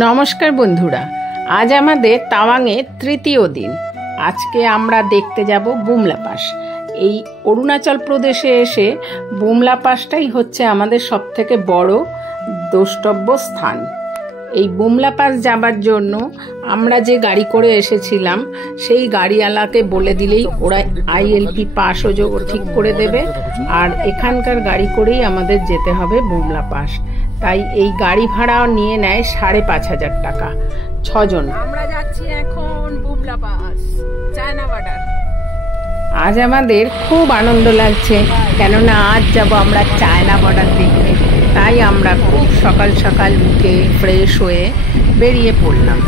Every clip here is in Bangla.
নমস্কার বন্ধুরা, আজ আমাদের তাওয়াংয়ের তৃতীয় দিন। আজকে আমরা দেখতে যাব বুমলা পাস। এই অরুণাচল প্রদেশে এসে বুমলা পাসটাই হচ্ছে আমাদের সবথেকে বড় দ্রষ্টব্য স্থান। এই বুমলা পাস যাবার জন্য আমরা যে গাড়ি করে এসেছিলাম সেই গাড়িওয়ালাকে বলে দিলেই ওরা ILP পাসও ঠিক করে দেবে, আর এখানকার গাড়ি করেই আমাদের যেতে হবে বুমলা পাস। তাই এই গাড়ি ভাড়াও নিয়ে নেয় 5,500 টাকা 6 জন। আমরা যাচ্ছি এখন বুমলা পাস, চায়না বর্ডার। আজ আমাদের খুব আনন্দ লাগছে, কেননা আজ যাব আমরা চায়না বর্ডার দেখতে। তাই আমরা খুব সকাল সকাল উঠে ফ্রেশ হয়ে বেরিয়ে পড়লাম।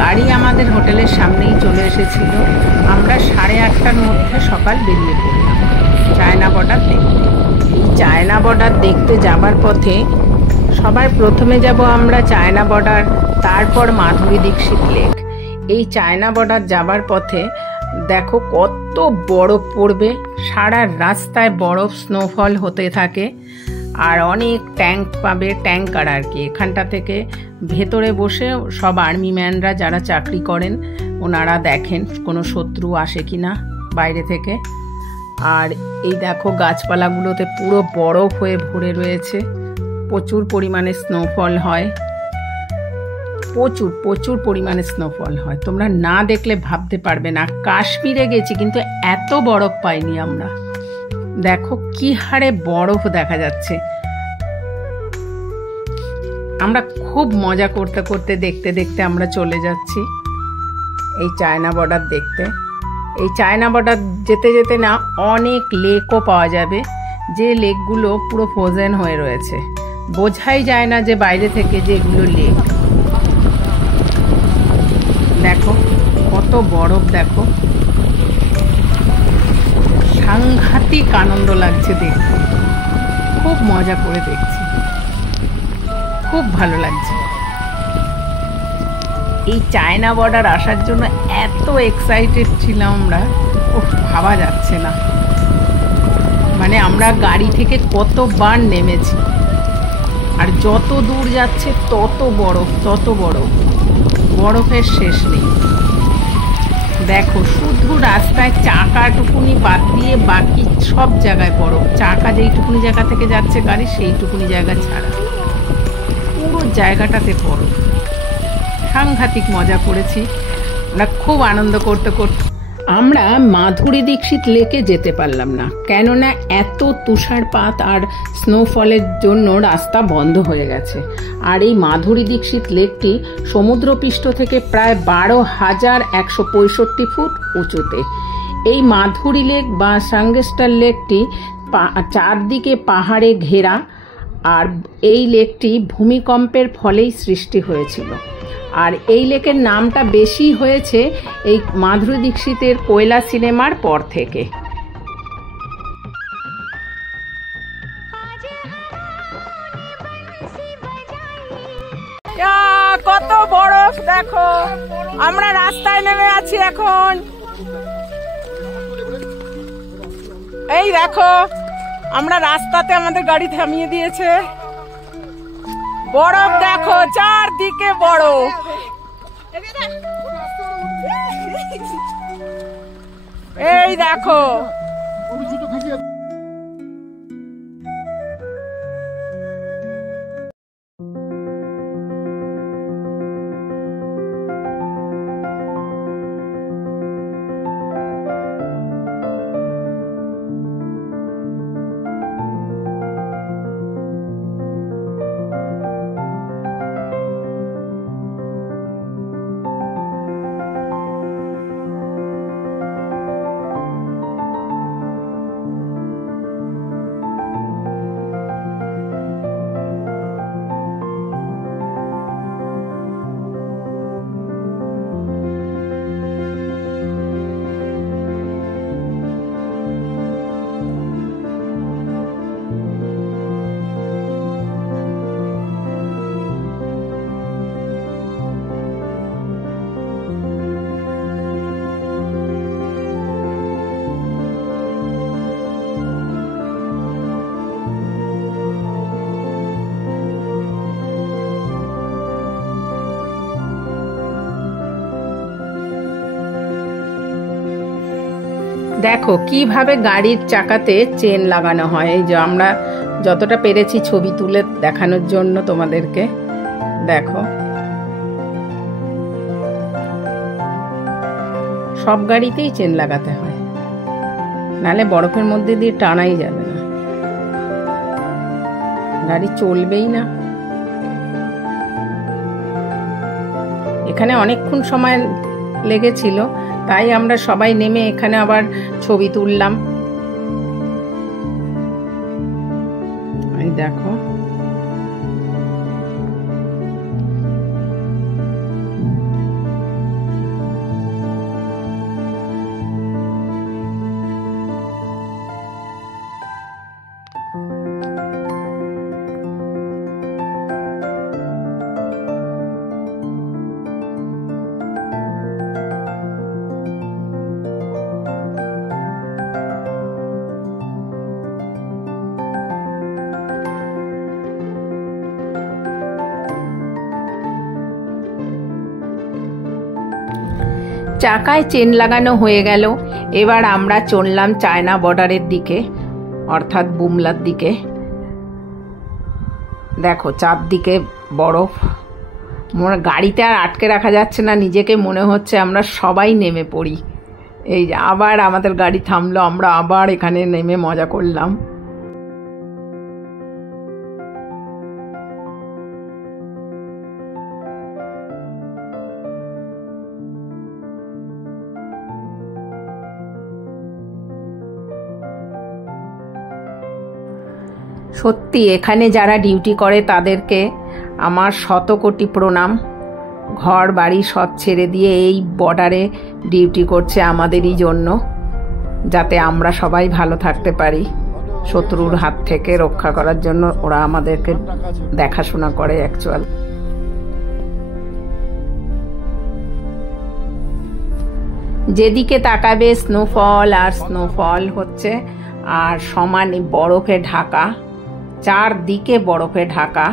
গাড়ি আমাদের হোটেলের সামনেই চলে এসেছিল। আমরা 8:30টার মধ্যে সকাল বেরিয়ে পড়লাম চায়না বর্ডার দেখতে। এই চায়না বর্ডার দেখতে যাবার পথে সবার প্রথমে যাব আমরা চায়না বর্ডার, তারপর মাধুরী দীক্ষিত লেক। এই চায়না বর্ডার যাবার পথে দেখো কত বরফ পড়বে, সারা রাস্তায় বরফ স্নোফল হতে থাকে। আর অনেক ট্যাঙ্ক পাবে, ট্যাঙ্কার আর কি। এখানটা থেকে ভেতরে বসে সব আর্মি ম্যানরা যারা চাকরি করেন ওনারা দেখেন কোনো শত্রু আসে কিনা বাইরে থেকে। আর এই দেখো গাছপালাগুলোতে পুরো বরফ হয়ে ভরে রয়েছে। প্রচুর পরিমাণে স্নোফল হয়, প্রচুর পরিমাণে স্নোফল হয়। তোমরা না দেখলে ভাবতে পারবে না। কাশ্মীরে গেছি কিন্তু এত বরফ পাইনি আমরা। দেখো কি হারে বরফ দেখা যাচ্ছে। আমরা খুব মজা করতে করতে দেখতে দেখতে আমরা চলে যাচ্ছি এই চায়না বর্ডার দেখতে। এই চায়না বর্ডার যেতে যেতে না অনেক লেকও পাওয়া যাবে, যে লেকগুলো পুরো ফ্রোজেন হয়ে রয়েছে। বোঝাই যায় না যে বাইরে থেকে যে এগুলো লেক। দেখো কত বরফ, দেখো সাংঘাতিক আনন্দ লাগছে দেখতে। খুব মজা করে দেখছি, খুব ভালো লাগছে। এই চায়না বর্ডার আসার জন্য এত এক্সাইটেড ছিলাম আমরা, ভাবা যাচ্ছে না। মানে আমরা গাড়ি থেকে কতবার নেমেছি, আর যত দূর যাচ্ছে তত বরফ, বরফের শেষ নেই। দেখো শুধু রাস্তায় চাকাটুকুনি বাদ দিয়ে বাকি সব জায়গায় বরফ। চাকা যেইটুকুনি জায়গা থেকে যাচ্ছে গাড়ি সেইটুকুনি জায়গা ছাড়া পুরো জায়গাটাতে বরফ। সাংঘাতিক মজা করেছি আমরা, খুব আনন্দ করতে করতে। আমরা মাধুরী দীক্ষিত লেকে যেতে পারলাম না, কেননা এত তুষারপাত আর স্নোফলের জন্য রাস্তা বন্ধ হয়ে গেছে। আর এই মাধুরী দীক্ষিত লেকটি সমুদ্রপৃষ্ঠ থেকে প্রায় 12,165 ফুট উঁচুতে। এই মাধুরী লেক বা সাঙ্গেস্টার লেকটি চারদিকে পাহাড়ে ঘেরা, আর এই লেকটি ভূমিকম্পের ফলেই সৃষ্টি হয়েছিল। আর এই লেকের নামটা বেশি হয়েছে এই মাধুরী দীক্ষিতের কোয়লা সিনেমার পর থেকে। কত বরফ দেখো। আমরা রাস্তায় নেমে আছি এখন। এই দেখো আমরা রাস্তাতে, আমাদের গাড়ি থামিয়ে দিয়েছে। বরফ দেখো, চারদিকে বরফ। এই দেখো দেখো কিভাবে গাড়ির চাকাতে চেন লাগানো হয়। এই যে আমরা যতটা পেরেছি ছবি তুলে দেখানোর জন্য তোমাদেরকে। দেখো সব গাড়িতেই চেন লাগাতে হয়, নাহলে বরফের মধ্যে দিয়ে টানাই যাবে না, গাড়ি চলবেই না। এখানে অনেকক্ষণ সময় লেগেছিল, তাই আমরা সবাই নেমে এখানে আবার ছবি তুললাম। এই দেখো চাকায় চেন লাগানো হয়ে গেল। এবার আমরা চললাম চায়না বর্ডারের দিকে, অর্থাৎ বুমলার দিকে। দেখো চারদিকে বরফ, গাড়িতে আর আটকে রাখা যাচ্ছে না, নিজেকে মনে হচ্ছে আমরা সবাই নেমে পড়ি। এই যে আবার আমাদের গাড়ি থামলো, আমরা আবার এখানে নেমে মজা করলাম। সত্যি এখানে যারা ডিউটি করে তাদেরকে আমার শত কোটি প্রণাম। ঘর বাড়ি সব ছেড়ে দিয়ে এই বর্ডারে ডিউটি করছে আমাদেরই জন্য, যাতে আমরা সবাই ভালো থাকতে পারি। শত্রুর হাত থেকে রক্ষা করার জন্য ওরা আমাদেরকে দেখাশোনা করে অ্যাকচুয়াল। যেদিকে তাকাবে স্নোফল আর স্নোফল হচ্ছে, আর সমানে বরফে ঢাকা, চারদিকে বরফে ঢাকা।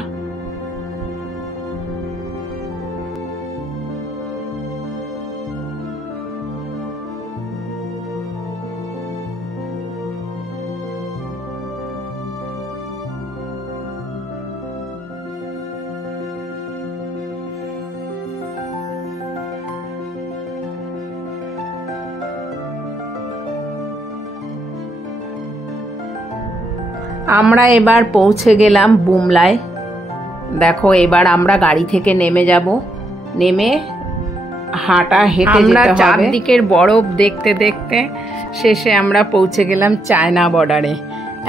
আমরা এবার পৌঁছে গেলাম বুমলায়। দেখো এবার আমরা গাড়ি থেকে নেমে যাব, নেমে হাঁটা হেঁটে যেতে হবে। চারদিকের বরফ দেখতে দেখতে শেষে আমরা পৌঁছে গেলাম চায়না বর্ডারে।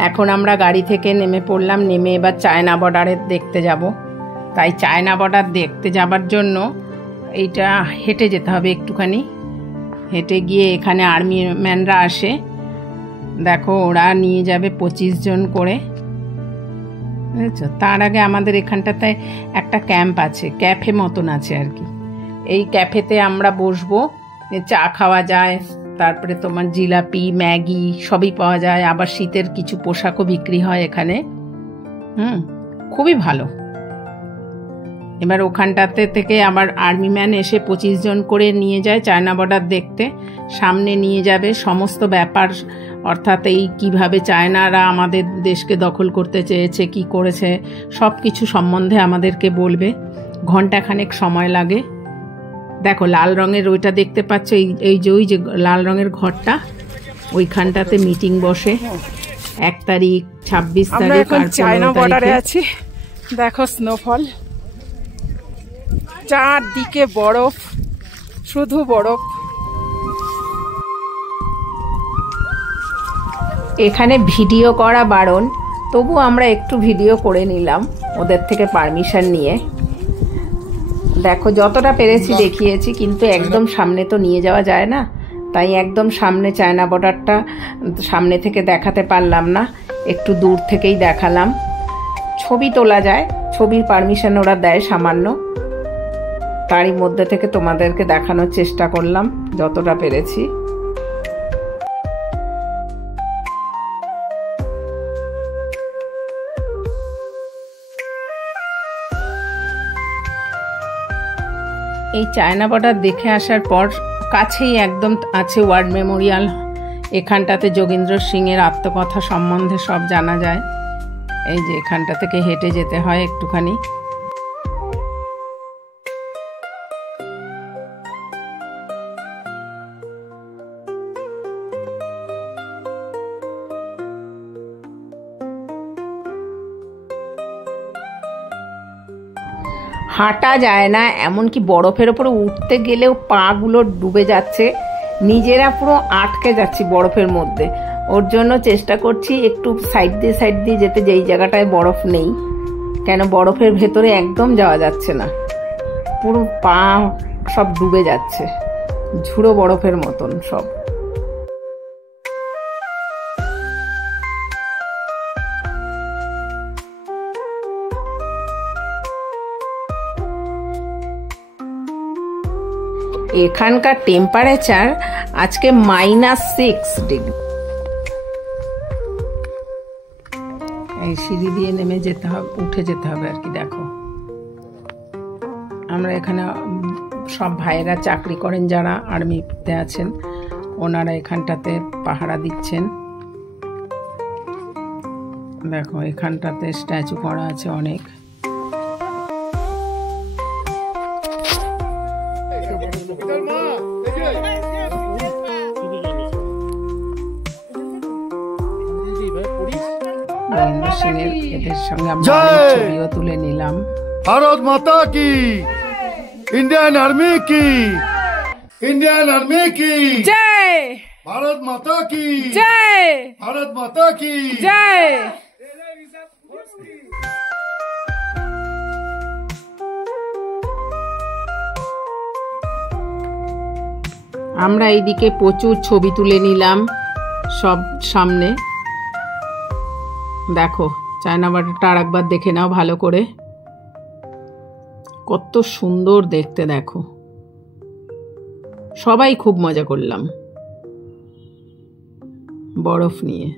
এখন আমরা গাড়ি থেকে নেমে পড়লাম, নেমে এবার চায়না বর্ডারে দেখতে যাব। তাই চায়না বর্ডার দেখতে যাবার জন্য এইটা হেঁটে যেতে হবে একটুখানি। হেঁটে গিয়ে এখানে আর্মি ম্যানরা আসে, দেখো ওরা নিয়ে যাবে 25 জন করে, বুঝেছো। তার আগে আমাদের এখানটাতে একটা ক্যাম্প আছে, ক্যাফে মতন আছে আর কি। এই ক্যাফেতে আমরা বসবো, চা খাওয়া যায়, তারপরে তোমার জিলাপি ম্যাগি সবই পাওয়া যায়, আবার শীতের কিছু পোশাকও বিক্রি হয় এখানে। খুবই ভালো। এবার ওখানটাতে থেকে আবার আর্মি ম্যান এসে 25 জন করে নিয়ে যায় চায়না বর্ডার দেখতে। সামনে নিয়ে যাবে সমস্ত ব্যাপার, অর্থাৎ এই কীভাবে চায়নারা আমাদের দেশকে দখল করতে চেয়েছে, কি করেছে, সব কিছু সম্বন্ধে আমাদেরকে বলবে। ঘন্টাখানেক সময় লাগে। দেখো লাল রঙের ওইটা দেখতে পাচ্ছ, এই যে লাল রঙের ঘরটা, ওইখানটাতে মিটিং বসে 1 তারিখ, 26 তারিখ আর চায়না বর্ডারে আছি। দেখো স্নোফল, চারদিকে বরফ, শুধু বরফ। এখানে ভিডিও করা বারণ, তবু আমরা একটু ভিডিও করে নিলাম ওদের থেকে পারমিশন নিয়ে। দেখো যতটা পেরেছি দেখিয়েছি, কিন্তু একদম সামনে তো নিয়ে যাওয়া যায় না, তাই একদম সামনে চায়না বর্ডারটা সামনে থেকে দেখাতে পারলাম না, একটু দূর থেকেই দেখালাম। ছবি তোলা যায়, ছবির পারমিশন ওরা দেয় সামান্য, তারই মধ্যে থেকে তোমাদেরকে দেখানোর চেষ্টা করলাম যতটা পেরেছি। এই চায়না বর্ডার দেখে আসার পর কাছেই একদম আছে ওয়ার মেমোরিয়াল। এখানটাতে যোগেন্দ্র সিং এর আত্মকথা সম্বন্ধে সব জানা যায়। এই যে এখানটা থেকে হেঁটে যেতে হয় একটুখানি। হাঁটা যায় না, এমনকি বরফের ওপরে উঠতে গেলেও পাগুলো ডুবে যাচ্ছে, নিজেরা পুরো আটকে যাচ্ছি বরফের মধ্যে। ওর জন্য চেষ্টা করছি একটু সাইড দিয়ে যেতে, যেই জায়গাটায় বরফ নেই, কেন বরফের ভেতরে একদম যাওয়া যাচ্ছে না, পুরো পা সব ডুবে যাচ্ছে, ঝুড়ো বরফের মতন সব। এখানকার টেম্পারেচার আজকে -6 ডিগ্রি। এই সিঁড়ি দিয়ে নেমে যেতে হবে, উঠে যেতে হবে আর কি। দেখো আমরা এখানে সব ভাইয়েরা চাকরি করেন, যারা আর্মিতে আছেন, ওনারা এখানটাতে পাহারা দিচ্ছেন। দেখো এখানটাতে স্ট্যাচু করা আছে অনেক। এদের সঙ্গে আমরা ছবিও তুলে নিলাম। ভারত মাতা কি, ইন্ডিয়ান আর্মি কি, ইন্ডিয়ান আর্মি কি জয়, ভারত মাতা কি জয়, ভারত মাতা কি জয়। আমরা এইদিকে প্রচুর ছবি তুলে নিলাম সব সামনে। দেখো চায়না বর্ডারটা আর একবার দেখে নাও ভালো করে, কত সুন্দর দেখতে। দেখো সবাই খুব মজা করলাম বরফ নিয়ে।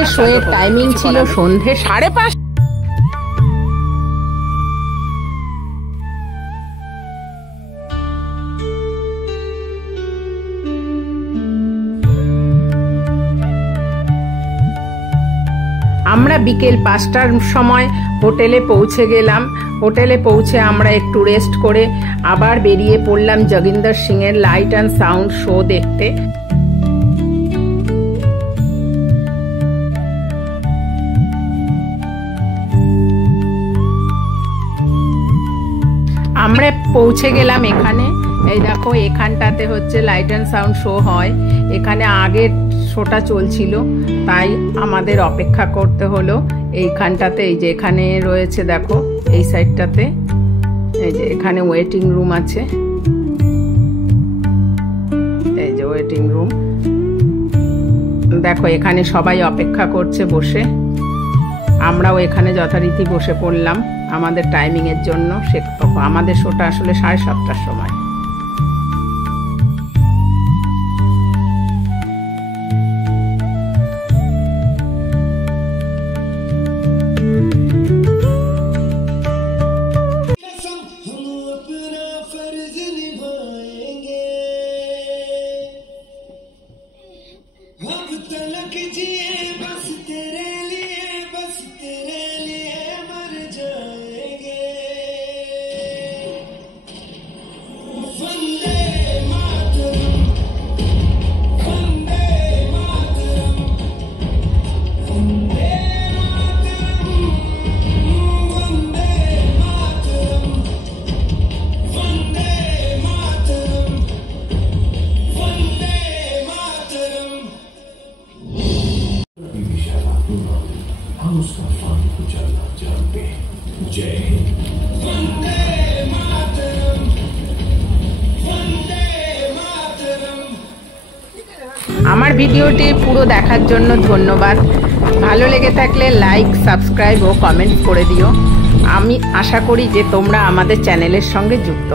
আমাদের শোয়ের টাইমিং ছিল সন্ধে 5:30। আমরা বিকেল 5টার সময় হোটেলে পৌঁছে গেলাম। হোটেলে পৌঁছে আমরা একটু রেস্ট করে আবার বেরিয়ে পড়লাম যোগিন্দর সিংয়ের লাইট অ্যান্ড সাউন্ড শো দেখতে। আমরা পৌঁছে গেলাম এখানে। এই দেখো, এখানটাতে হচ্ছে লাইট অ্যান্ড সাউন্ড শো হয়। এখানে আগের শোটা চলছিল, তাই আমাদের অপেক্ষা করতে হলো এইখানটাতে। এই যে এখানে রয়েছে, দেখো এই সাইডটাতে, এই যে এখানে ওয়েটিং রুম আছে। এই যে ওয়েটিং রুম, দেখো এখানে সবাই অপেক্ষা করছে বসে। আমরাও এখানে যথারীতি বসে পড়লাম আমাদের টাইমিং এর জন্য। আমাদের শোটা আসলে 7:30টার সময়। हम उसका फान को चलना जानते हैं। जय हिंद। वंदे मातरम, वंदे मातरम। আমার ভিডিওটি পুরো দেখার জন্য ধন্যবাদ। ভালো লেগে থাকলে লাইক, সাবস্ক্রাইব ও কমেন্ট করে দিও। আমি আশা করি যে তোমরা আমাদের চ্যানেলের সঙ্গে যুক্ত।